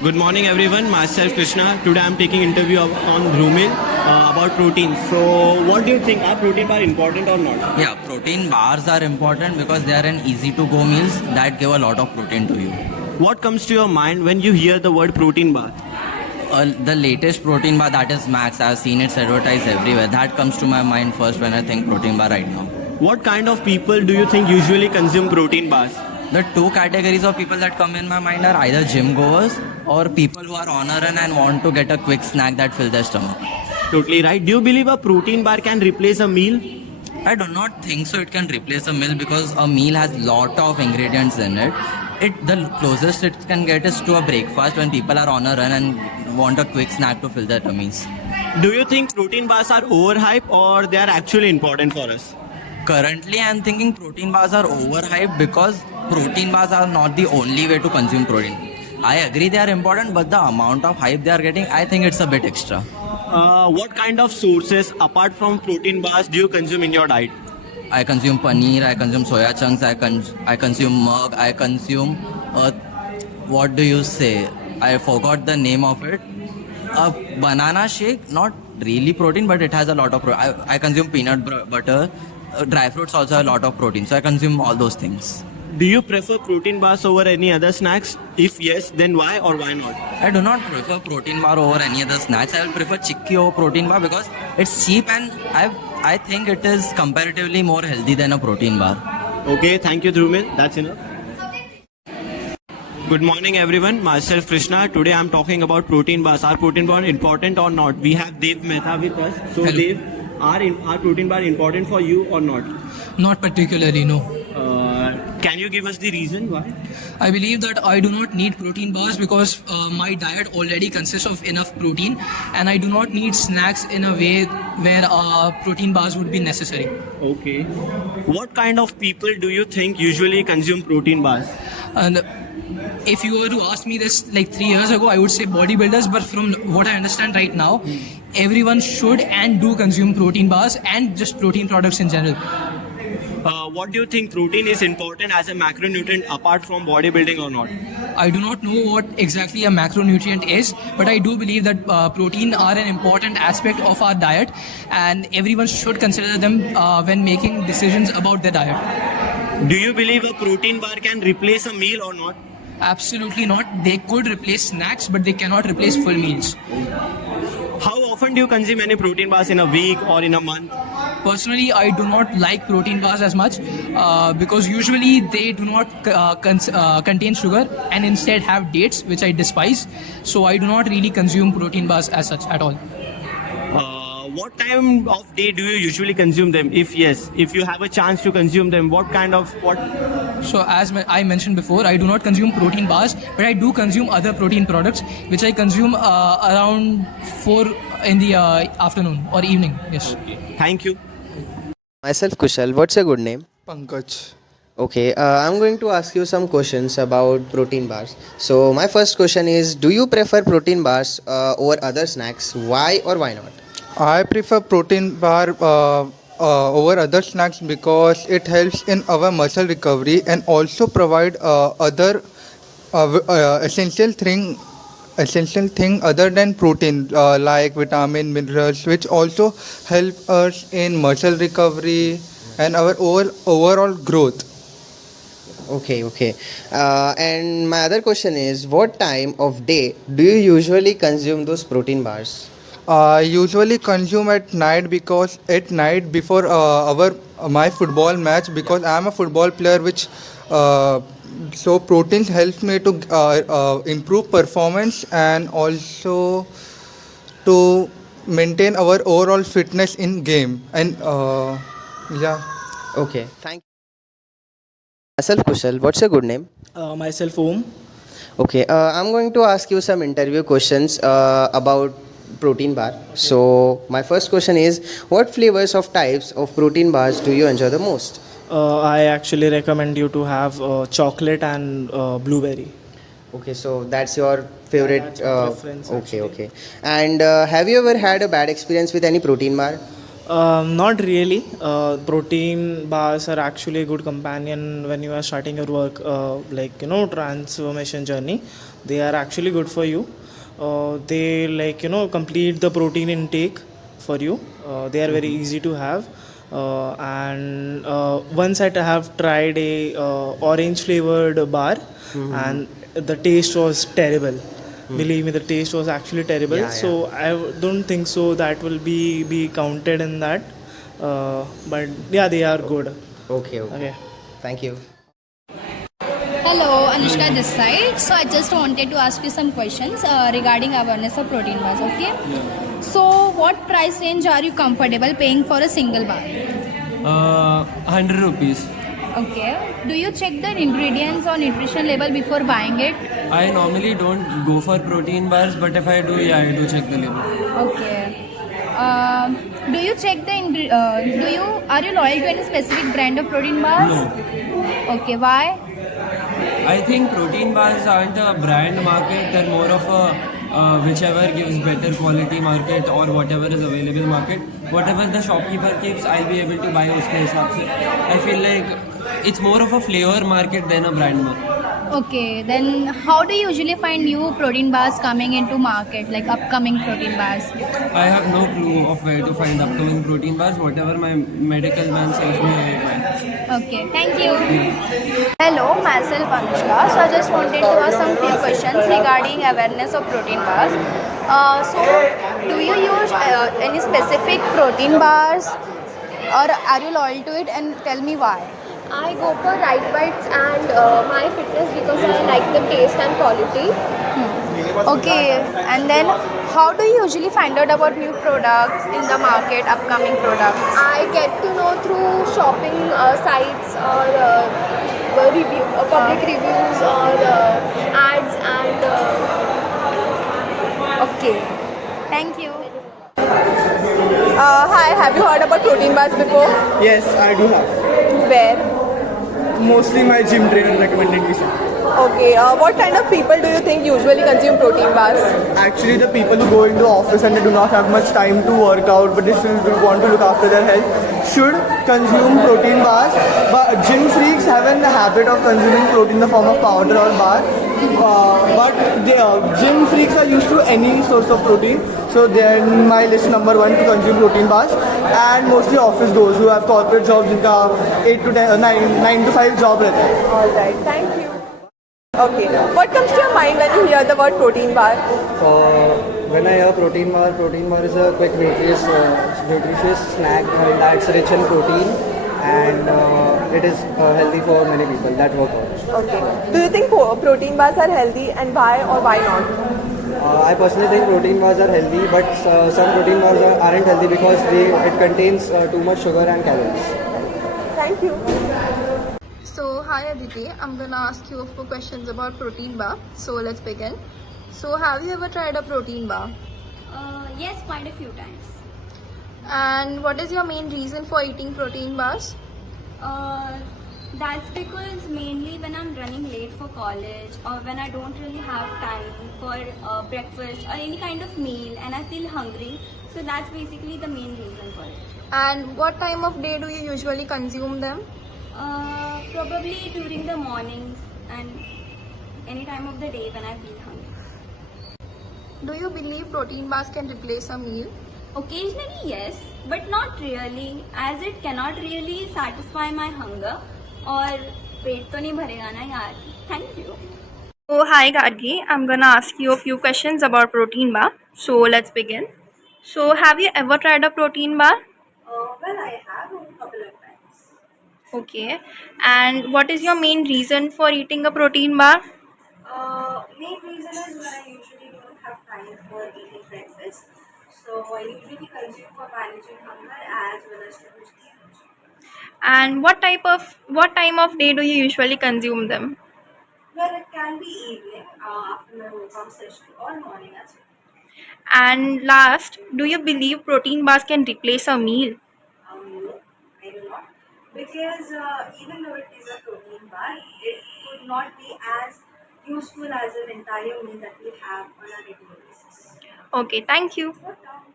Good morning, everyone. Myself Krishna. Today I'm taking interview on Dhrumil about protein. So, what do you think? Are protein bar important or not? Yeah, protein bars are important because they are an easy to go meals that give a lot of protein to you. What comes to your mind when you hear the word protein bar? The latest protein bar, that is Max, I've seen it advertised everywhere. That comes to my mind first when I think protein bar right now. What kind of people do you think usually consume protein bars? The two categories of people that come in my mind are either gym goers or people who are on a run and want to get a quick snack that fills their stomach. Totally right. Do you believe a protein bar can replace a meal? I do not think so it can replace a meal because a meal has lot of ingredients in it. The closest it can get is to a breakfast when people are on a run and want a quick snack to fill their tummies. Do you think protein bars are overhyped or they are actually important for us? Currently, I'm thinking protein bars are overhyped because protein bars are not the only way to consume protein. I agree they are important, but the amount of hype they are getting, I think it's a bit extra. What kind of sources apart from protein bars do you consume in your diet? I consume paneer, I consume soya chunks, I consume mug, I consume, what do you say? I forgot the name of it. A banana shake, not really protein, but it has a lot of protein. I consume peanut butter. Dry fruits also have a lot of protein, so I consume all those things. Do you prefer protein bars over any other snacks? If yes, then why or why not? I do not prefer protein bar over any other snacks. I will prefer chicky over protein bar because it's cheap and I think it is comparatively more healthy than a protein bar. Okay, thank you, Dhrumil. That's enough. Good morning, everyone. Myself Krishna. Today I'm talking about protein bars. Are protein bars important or not? We have Dev Mehta with us. So, Hello. Dev, are protein bar important for you or not? Not particularly, no. Can you give us the reason why? I believe that I do not need protein bars because my diet already consists of enough protein, and I do not need snacks in a way where protein bars would be necessary. Okay. What kind of people do you think usually consume protein bars? And if you were to ask me this like 3 years ago, I would say bodybuilders, but from what I understand right now, everyone should and do consume protein bars and just protein products in general. What do you think protein is important as a macronutrient apart from bodybuilding or not? I do not know what exactly a macronutrient is, but I do believe that protein are an important aspect of our diet, and everyone should consider them when making decisions about their diet. Do you believe a protein bar can replace a meal or not? Absolutely not. They could replace snacks, but they cannot replace full meals. How often do you consume any protein bars in a week or in a month? Personally, I do not like protein bars as much because usually they do not contain sugar and instead have dates, which I despise. So I do not really consume protein bars as such at all. What time of day do you usually consume them? If yes, if you have a chance to consume them, what? So as I mentioned before, I do not consume protein bars, but I do consume other protein products, which I consume around 4 in the afternoon or evening. Yes. Thank you. Myself Kushal. What's your good name? Pankaj. Okay, I'm going to ask you some questions about protein bars. So my first question is, do you prefer protein bars over other snacks? Why or why not? I prefer protein bar over other snacks because it helps in our muscle recovery and also provide other essential thing other than protein like vitamin, minerals, which also help us in muscle recovery and our overall growth. Okay. And my other question is, what time of day do you usually consume those protein bars? I usually consume at night because at night before my football match, because I am a football player, which so proteins helps me to improve performance and also to maintain our overall fitness in game. And yeah. Okay, thank you. Myself Kushal. What's your good name? Myself Om. Okay, I'm going to ask you some interview questions about protein bar. So my first question is, what flavors of types of protein bars do you enjoy the most? I actually recommend you to have chocolate and blueberry. Okay, so that's your favorite. That's my preference, Okay, actually. okay. And have you ever had a bad experience with any protein bar? Not really. Protein bars are actually a good companion when you are starting your work, transformation journey. They are actually good for you. They complete the protein intake for you. They are very easy to have. And once I have tried a orange flavored bar, and the taste was terrible. Believe me, the taste was actually terrible. Yeah, so I don't think so that will be counted in that. But yeah, they are good. Okay. Okay. Thank you. Hello, Anushka this side. So I just wanted to ask you some questions regarding awareness of protein bars. Okay. So what price range are you comfortable paying for a single bar? 100 rupees. Okay. Do you check the ingredients or nutrition label before buying it? I normally don't go for protein bars, but if I do, yeah, I do check the label. Okay. Do you check the are you loyal to any specific brand of protein bars? No. Okay. Why? I think protein bars aren't a brand market, they're more of a whichever gives better quality market or whatever is available market. Whatever the shopkeeper keeps, I'll be able to buy uske hisab se. I feel like it's more of a flavor market than a brand market. Okay, then how do you usually find new protein bars coming into market, like upcoming protein bars? I have no clue of where to find upcoming protein bars. Whatever my medical man sells me, I buy. Okay, thank you. Hello, myself Anushka. So I just wanted to ask some few questions regarding awareness of protein bars. So do you use any specific protein bars, or are you loyal to it? And tell me why. I go for Right Bites and My Fitness because I like the taste and quality. Okay, and then how do you usually find out about new products in the market, upcoming products? I get to know through shopping sites or public reviews or ads and. Okay, thank you. Hi, have you heard about protein bars before? Yes, I do have. Where? Mostly my gym trainer recommended me some. Okay, what kind of people do you think usually consume protein bars? Actually, the people who go into office and they do not have much time to work out but they still do want to look after their health should consume protein bars. But gym freaks have a habit of consuming protein in the form of powder or bar. But gym freaks are used to any source of protein, so they're in my list number 1 to consume protein bars. And mostly office goers who have corporate jobs, jinka 8 to 10, 9 to 5 job rehta hai. Alright, thank you. Okay, what comes to your mind when you hear the word protein bar? When I hear protein bar is a quick nutritious snack that's rich in protein and it is healthy for many people that work out. Okay, do you think protein bars are healthy and why or why not? I personally think protein bars are healthy, but some protein bars aren't healthy because it contains too much sugar and calories. Thank you. So hi Aditi, I'm gonna ask you a few questions about protein bar. So let's begin. So have you ever tried a protein bar? Yes, quite a few times. And what is your main reason for eating protein bars? That's because mainly when I'm running late for college or when I don't really have time for breakfast or any kind of meal and I feel hungry. So that's basically the main reason for it. And what time of day do you usually consume them? Probably during the mornings and any time of the day when I feel hungry. Do you believe protein bars can replace a meal? Occasionally yes, but not really, as it cannot really satisfy my hunger or पेट तो नहीं भरेगा ना यार. Thank you. So hi Gargi, I'm gonna ask you a few questions about protein bar. So let's begin. So have you ever tried a protein bar? Well, I have a couple of times. Okay. And what is your main reason for eating a protein bar? Main reason is when I usually don't have time for eating breakfast. So I usually consume for managing hunger as well as to boost the energy. And what time of day do you usually consume them? Well, it can be evening after my workout session or morning as well. And last, do you believe protein bars can replace a meal? No, I do not. Because even though it is a protein bar, it could not be as useful as an entire meal that we have on a regular basis. Okay, thank you. Welcome.